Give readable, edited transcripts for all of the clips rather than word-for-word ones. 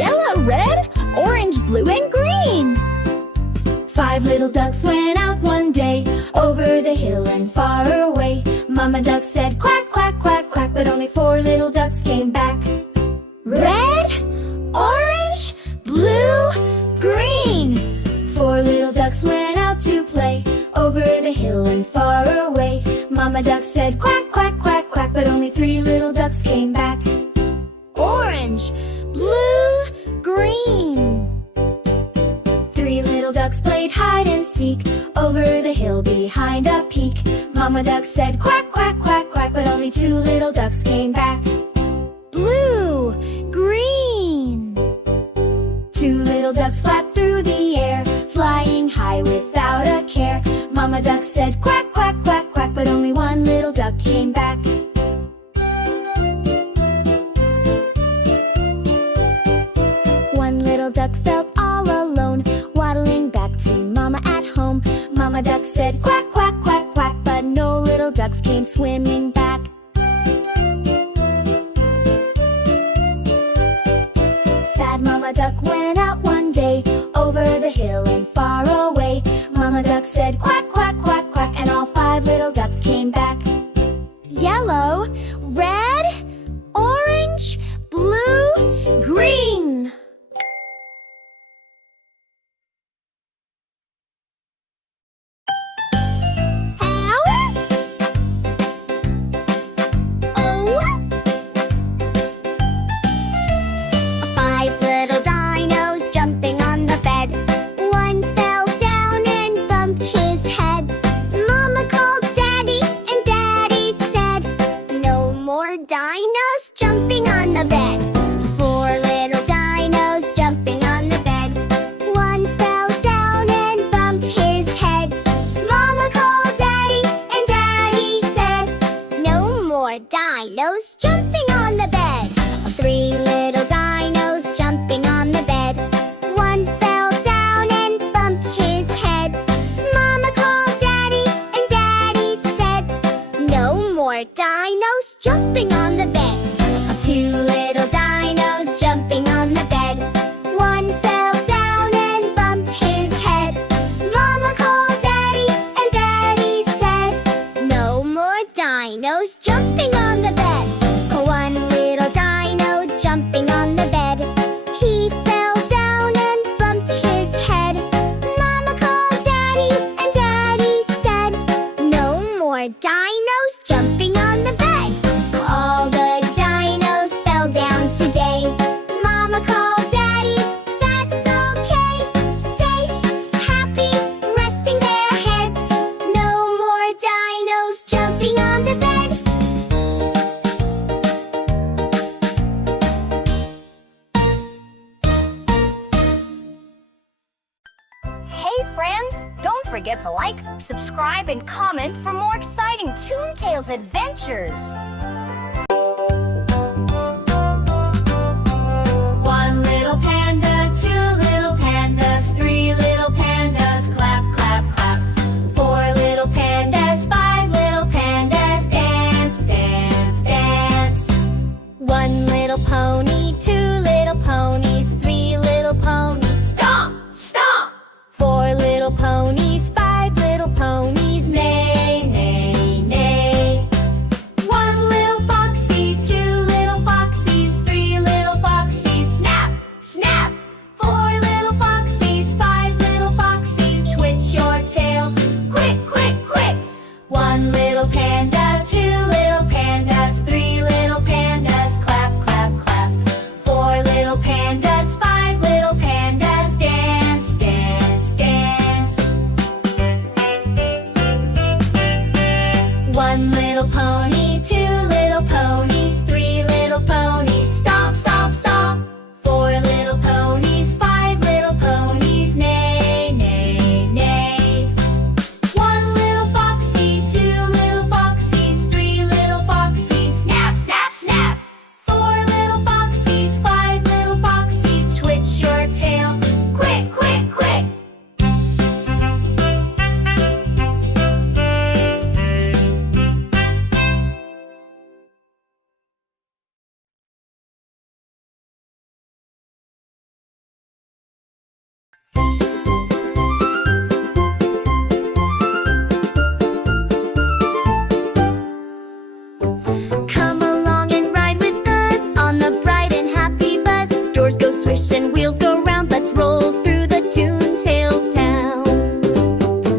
Yellow, red, orange, blue, and green. 5 little ducks went out one day, over the hill and far away. Mama duck said quack, quack, quack, quack, but only 4 little ducks came back. Red, orange, blue, green. 4 little ducks went out to play, over the hill and far away. Mama duck said quack, quack, quack, quack, but only 3 little ducks came back. Orange, blue, green. 3 little ducks played hide and seek, over the hill behind a peak. Mama duck said quack, quack, quack, quack, but only 2 little ducks came back. Blue, green. 2 little ducks flapped through the air, flying high without a care. Mama duck said quack, quack, quack, quack, but only 1 little duck came back. One little duck felt all alone, waddling back to Mama at home. Mama duck said quack, quack, quack, quack, but no little ducks came swimming back. Sad Mama duck went out one day, over the hill and far away. Mama duck said quack, quack, quack, quack, and all 5 little ducks came back. Yellow, red, orange, blue, green. Forget to like, subscribe, and comment for more exciting TuneTails adventures. One little panda, 2 little pandas, 3 little pandas, clap, clap, clap. 4 little pandas, 5 little pandas, dance, dance, dance. 1 little pony, 2 little ponies, 3 little ponies, Stomp, stomp. 4 little ponies, 5 little ponies, Neigh, neigh, neigh. 1 little foxy, 2 little foxies, 3 little foxies, snap, snap. 4 little foxies, 5 little foxies, twitch your tail, quick, quick, quick. 1 little panda, 2 little pandas, 3 little pandas, clap, clap, clap. Come along and ride with us on the bright and happy bus. Doors go swish and wheels go round. Let's roll through the TuneTails town.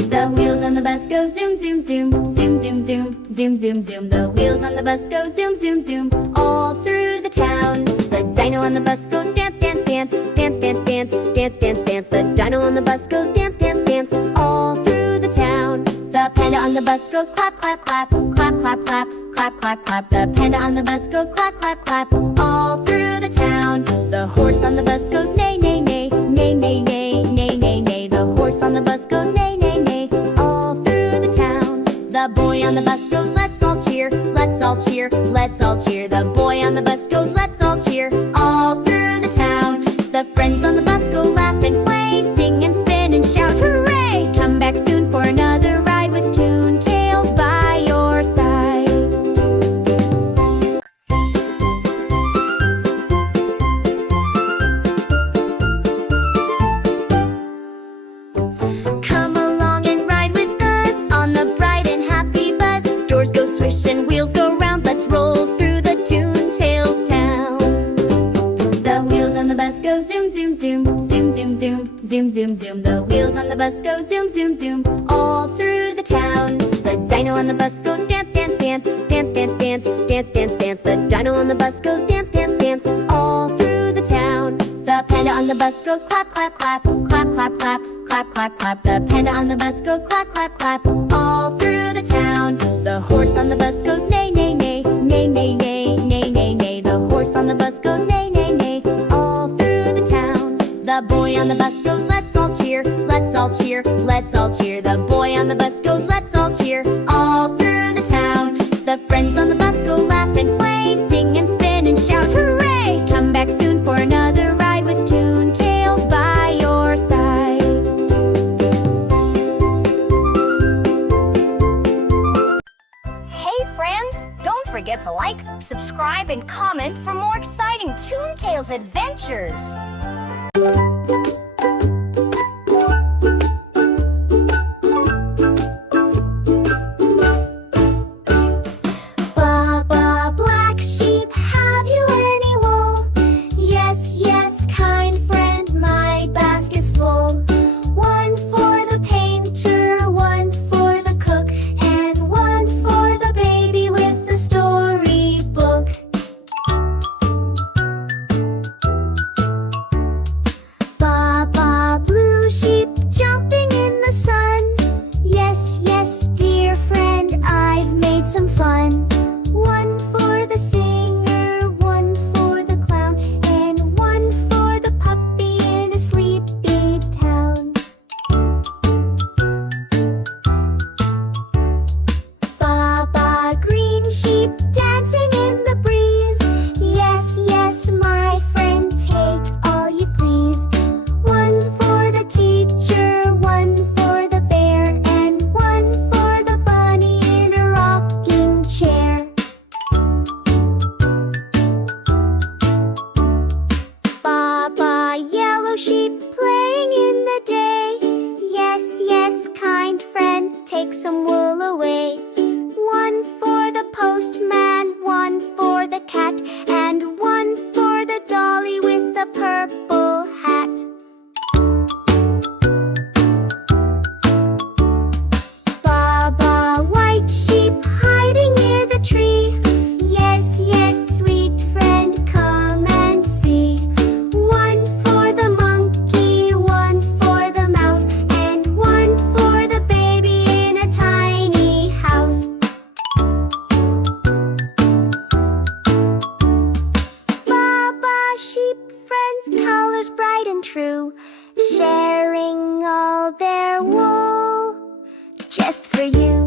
The wheels on the bus go zoom, zoom, zoom, zoom, zoom, zoom, zoom, zoom, zoom. The wheels on the bus go zoom, zoom, zoom, all through the town. The dino on the bus goes dance, dance, dance, dance, dance, dance, dance, dance, dance. The dino on the bus goes dance, dance, dance, all through the town. The panda on the bus goes clap, clap, clap, clap, clap, clap, clap, clap, clap. The panda on the bus goes clap, clap, clap, all through the town. The horse on the bus goes neigh, neigh, neigh, neigh, neigh, neigh, neigh, neigh, neigh. The horse on the bus goes neigh, neigh, neigh, all through the town. The boy on the bus goes let's all cheer, let's all cheer, let's all cheer. The boy on the bus goes let's all cheer, all through the town. The friends on the bus go laugh and play, sing and spin and shout hooray. Come back soon for another ride with TuneTails by your side. Come along and ride with us on the bright and happy bus. Doors go swish and wheels go round. Let's roll through the TuneTails town. The wheels on the bus go zoom, zoom, zoom, zoom, zoom, zoom, zoom, zoom, zoom. The wheels on the bus go zoom, zoom, zoom, all through the town. The dino on the bus goes dance, dance, dance, dance, dance, dance, dance, dance, dance. The dino on the bus goes dance, dance, dance, all through the town. The panda on the bus goes clap, clap, clap, clap, clap, clap, clap, clap, clap. The panda on the bus goes clap, clap, clap, all through the town. The horse on the bus goes neigh, neigh, neigh, neigh, neigh, neigh, neigh, neigh, neigh. The horse on the bus goes neigh, neigh, neigh, all through the town. The boy on the bus goes let's all cheer, let's all cheer, let's all cheer. The boy on the bus goes let's all cheer, all through the town. The friends on the bus go laugh and play, sing and spin and shout hooray. Come back soon for another ride with TuneTails by your side. Hey friends, don't forget to like, subscribe, and comment for more exciting TuneTails adventures. Baa Baa Black Sheep, have you any wool? Yes, yes, kind friend, my basket's full. One for the painter, one for the cook, and one for the baby with the storybook. Baa Baa Blue Sheep, jumping in the sun. Yes, yes, dear friend, I've made some fun. One for the singer, one for the clown, and one for the puppy in a sleepy town. Baa Baa Green Sheep, dancing in the breeze. Yes, yes, my friend, take all you please. One for the teacher, one for the bear, and one for the bunny in a rocking chair. Baa Baa Yellow Sheep, playing in the day. Yes, yes, kind friend, take some wool away. One for the postman, one for the cat, and one for the dolly with the purple hat. Baa Baa White Sheep, hiding near the tree. Yes, yes, sweet friend, come and see. One for the monkey, one for the mouse, and one for the baby in a tiny house. Baa Baa Sheep friends, colors bright and true, sharing all their wool just for you.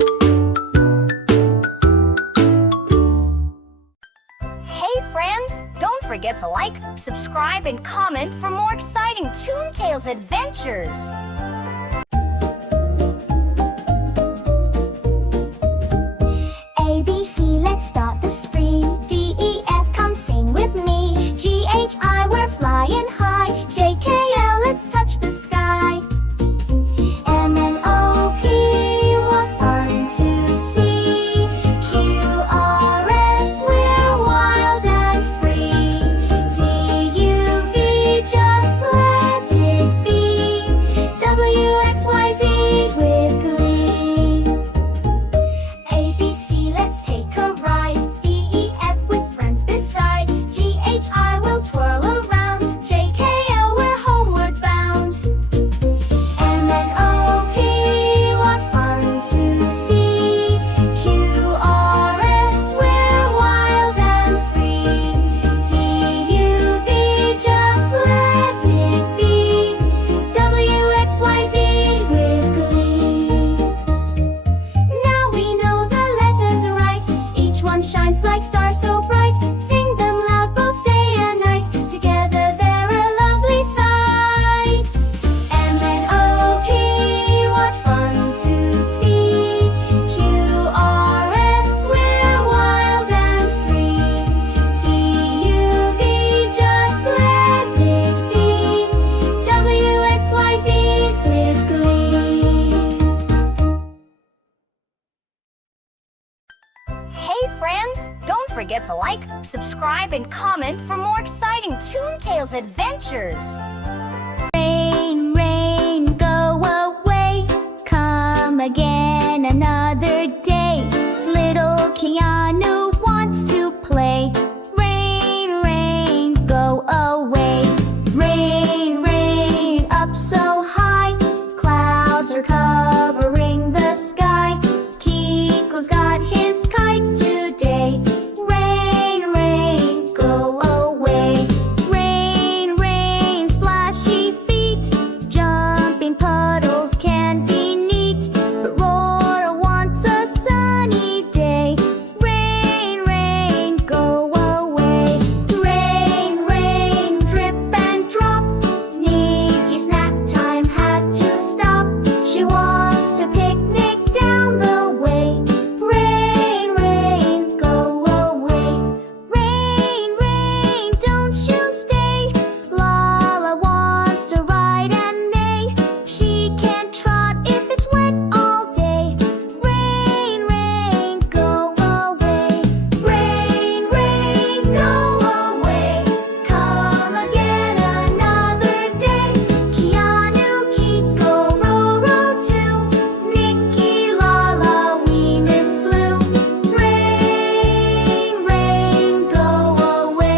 Hey friends, don't forget to like, subscribe, and comment for more exciting TuneTails adventures. A, B, C, let's start the spree. D, E, F, come sing with me. G, H, I, we're flying high. J, K, L, let's touch the sky. subscribe and comment for more exciting TuneTails adventures. Rain, rain, go away. Come again another day. Little Keanu wants to play. Rain, rain, go away. Rain, rain, up so high. Clouds are covering the sky. Kiko's got his kite today. Rain, rain, go away. Rain, rain, splashy feet. Jumping puddles can be neat. But Roro wants a sunny day. Rain, rain, go away. Rain, rain, drip and drop. Niki's nap time had to stop. She wants to picnic down the way. Rain, rain, go away. Rain, rain, don't you stay. Lala wants to ride and neigh. She can't trot if it's wet all day. Rain, rain, go away. Rain, rain, go away. Come again another day. Keanu, Kiko, Roro too. Niki, Lala, we miss Blue. Rain, rain, go away.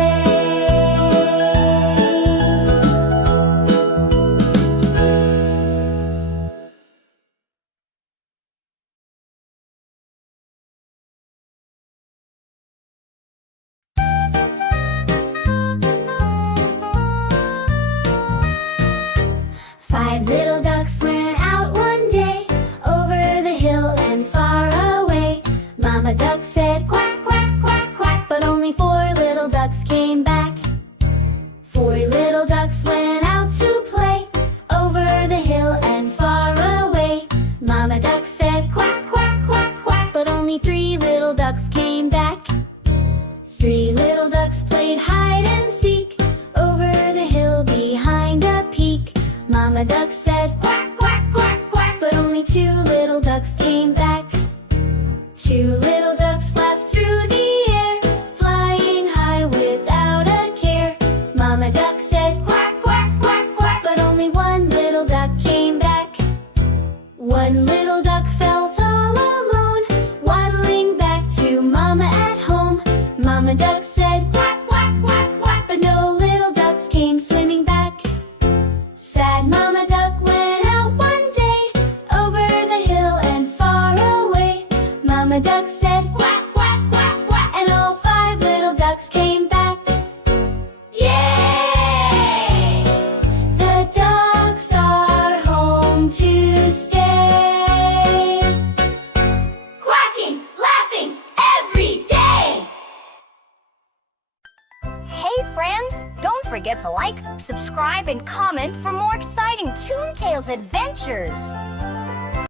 5 little ducks went out one day, over the hill and far away. Mama duck said quack, quack, quack, quack, but only 4 little ducks came back. 4 little ducks went out to play, over the hill and far away. Mama duck said quack, quack, quack, quack, but only 3 little ducks came back. 3 little ducks played hide and seek, over the hill behind a peak. Mama duck said quack, quack, quack, quack, but only 2 little ducks came back. 2 little ducks flapped through the air, flying high without a care. Mama duck said quack, quack, quack, quack, but only 1 little duck came back. 1 little duck felt all alone, waddling back to Mama at home. Mama duck said quack, quack, quack, quack, but no little ducks came swimming back. Sad Mama duck went out one day, over the hill and far away. Mama duck said quack, quack, quack, quack, and all 5 little ducks came back. Yay! The ducks are home to stay, quacking, laughing every day. Hey friends, don't forget to like, subscribe, and comment for more exciting TuneTails adventures.